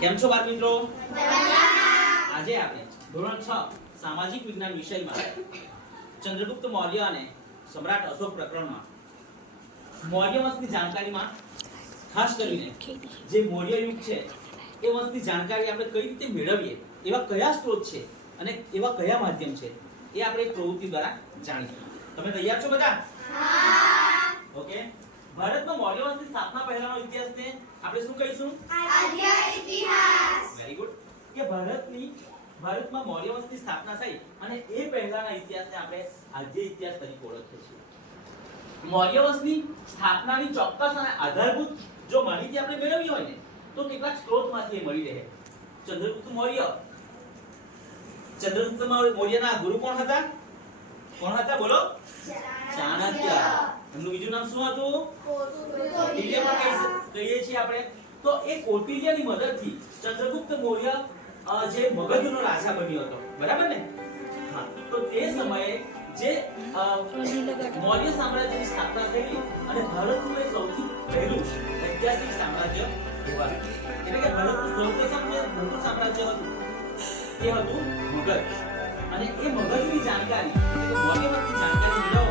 કેમ છો બાળ મિત્રો? આજે આપણે ધોરણ 6 સામાજિક વિજ્ઞાન વિષયમાં ચંદ્રગુપ્ત મૌર્ય અને સમ્રાટ અશોક પ્રકરણમાં મૌર્ય વંશની જાણકારીમાં ખાસ કરીને જે મૌર્ય યુગ છે એ વંશની જાણકારી આપણે કઈ રીતે મેળવીએ, એવા કયા સ્ત્રોત છે અને એવા કયા માધ્યમ છે એ આપણે એક પ્રવૃત્તિ દ્વારા જાણીશું. તમે તૈયાર છો બધા? હા. ઓકે. ભારતમાં મૌર્ય વંશની સ્થાપના પહેલાનો ઇતિહાસને આપણે શું કહીશું? આદ્ય ઇતિહાસ. Very good. કે ભારતમાં મૌર્ય વંશની સ્થાપના થઈ અને એ પહેલાના ઇતિહાસને આપણે આદ્ય ઇતિહાસ તરીકે ઓળખીએ છીએ. મૌર્ય વંશની સ્થાપનાની ચોક્કસ અને આધારભૂત જો માહિતી આપણે મેળવવી હોય ને તો કેટલાક સ્ત્રોતમાંથી એ મળી રહે. ચંદ્રગુપ્ત મૌર્યના ગુરુ કોણ હતા? બોલો? ચાણક્ય. એમનું બીજું નામ શું હતું? કૌટિલ્ય પણ કહીએ છીએ આપણે. તો એ કૌટિલ્યની મદદથી ચંદ્રગુપ્ત મૌર્ય જે મગધનો રાજા બન્યો હતો, બરાબર ને? હા. તો તે સમયે જે મૌર્ય સામ્રાજ્યની સ્થાપના થઈ અને ભારતનું એ સૌથી પહેલું ઐતિહાસિક સામ્રાજ્ય કહેવાયું. એટલે કે ભારતનું સૌપ્રથમ જે મોટું સામ્રાજ્ય હતું એ હતું મગધ. અને એ મગધની જાણકારી એટલે કે મૌર્ય વંશની જાણકારી મેળવવા